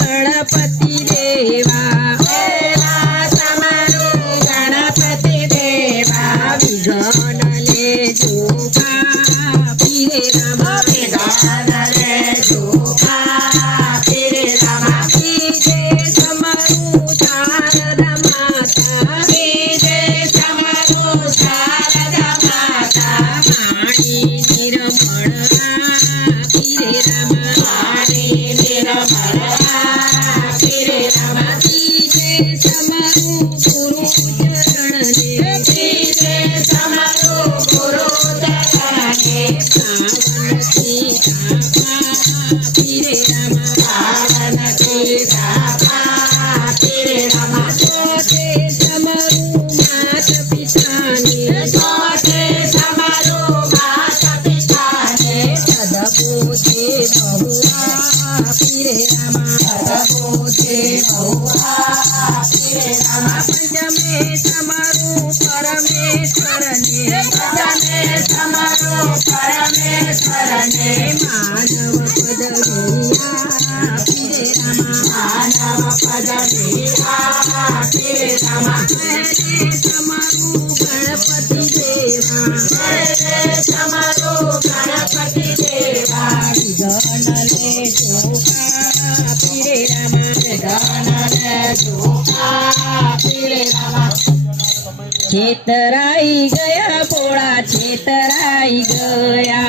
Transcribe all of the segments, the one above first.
गणपति देवा गणपति देवा विघ्न ले जोगा फिरे रामा विघ्न ले जोगा फिरे रामा बीजे समरू शारदा माता बीजे समरू शारदा माता वाणी निर्मल फिरे रामा वाणी निर्मल फिरे रामा बीजे समरू गुरु चरण ने बीजे समरू गुरु चरण ने पावन की दापा फिरे रामा पावन की दापा फिरे रामा जोते समरू मात पिता ने जोते समरू मात पिता ने सदबोधे बहुआ फिरे रामा सदबोधे बहुआ फिरे रामा पंचमे समरू परमेश्वर ने पंचमे समरू परमेश्वर ने मानव पदविया फिरे रामा मानव पदविया फिरे रामा पहले समरू गणपति देवा पहले समरू गणपति देवा विघ्न ले जोगा फिरे रामा विघ्न ले जोगा फिरे रामा छेतराई गया बोड़ा छेतराई गया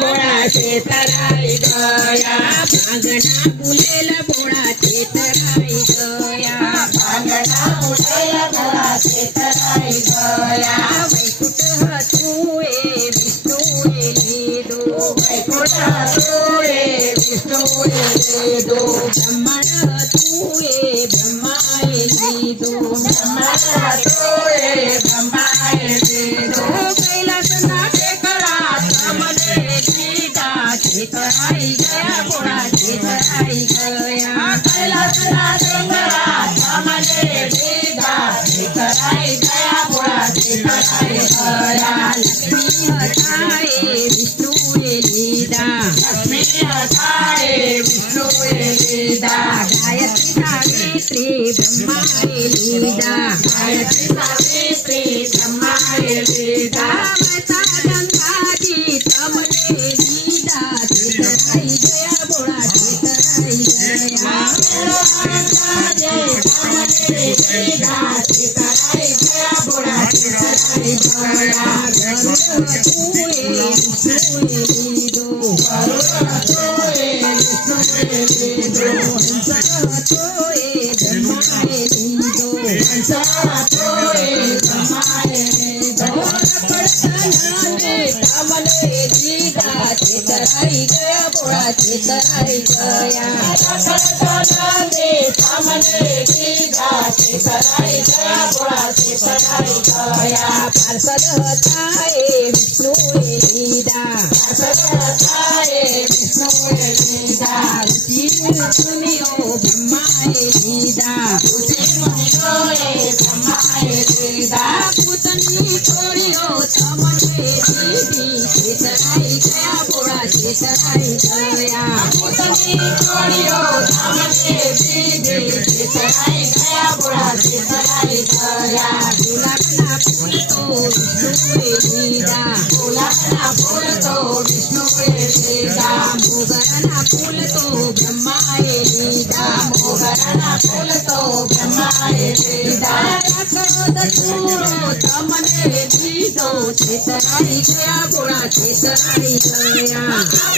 बोड़ा छेतराई गया भागना बुलेला बोड़ा छेतराई गया भागना बुलेला बोड़ा छेतराई गया वैकुंठ हतुए विष्णुए लीदो वैकुंठ हतुए विष्णुए लीदो ब्रह्मण हतुए ब्रह्माए लीदो ब्रह्मण हतुए ब्रह्माए लीदो कैलासना टेकरा तमने दीदा छेतराई गया बोड़ा छेतराई गया कैलासना टेकरा तमने दीदा छेतराई गया बोड़ा छेतराई गया लक्ष्मी हटाए विष्णुए लीदा लक्ष्मी हटाए विष्णुए लीदा गायत्री सावित्री ब्रह्माए लीदा गायत्री सावित्री ब्रह्माए लीदा माता गंगा जी तमने लीदा छेतराई गया बोड़ा छेतराई गया गंगा जी तमने लीदा छेतराई गया बोड़ा छेतराई गया गरुड़ हतुए विष्णुए लीदो गरुड़ हतुए विष्णुए लीदो हंस हतुए ब्रह्माए लीदो हंस हतुए ब्रह्माए लीदो लक्ष्मणने तमने दीदा छेतराई गया बोड़ा छेतराई गया लक्ष्मणने तमने दीदा छेतराई गया बोड़ा छेतराई गया पार्षद हताए विष्णुए लीदा पार्षद हताए विष्णुए लीदा ऋषि मुनियो ब्रह्माए लीदा ऋषि मुनियो ब्रह्माए लीदा पुतनी छोड़ियो तमने दीदी छेतराई गया बोड़ा छेतराई गया पुतनी छोड़ियो तमने दीदी छेतराई गया बोड़ा छेतराई गया गुलाबना फूल तो विष्णुए लीदा गुलाबना फूल तो विष्णुए लीदा मोगराना फूल तो ब्रह्माए लीदा मोगराना फूल तो ब्रह्माए लीदा दसूरो तमने दीदो छेतराई गया बोड़ा छेतराई गया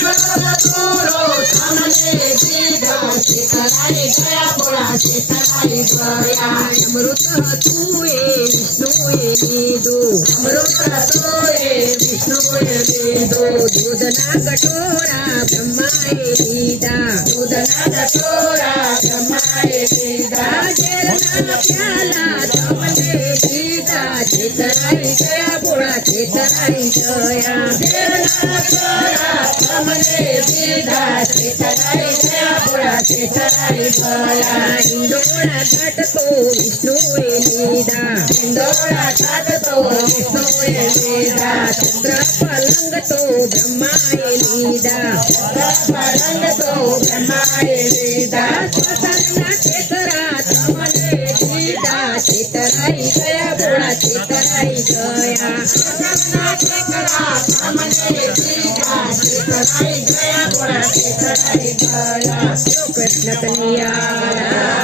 दसूरो तमने दीदो छेतराई गया बोड़ा छेतराई गया अमृत हतुए विष्णुए लीदो अमृत हतुए विष्णुए लीदो दूधना कटोरा ब्रह्माए लीदा दूधना कटोरा ब्रह्माए लीदा जेरना प्याला तमने दीदा छेतराई गया बोड़ा छेतराई गया जेरना प्याला तमने दीदा छेतराई गया बोड़ा छेतराई गया इंदोरा घट तो विष्णुए लीदा इंदोरा घट तो विष्णुए लीदा चंद्र पलंग तो ब्रह्माए लीदा રંગ તો બ્રહ્માએ લીધા સ્મશાનના ખેતરા તમને દીધા છેતરાઈ ગયા ભોળા છેતરાઈ ગયા સ્મશાનના ખેતરા તમને દીધા છેતરાઈ ગયા ભોળા છેતરાઈ ગયા કૃષ્ણ કનૈયા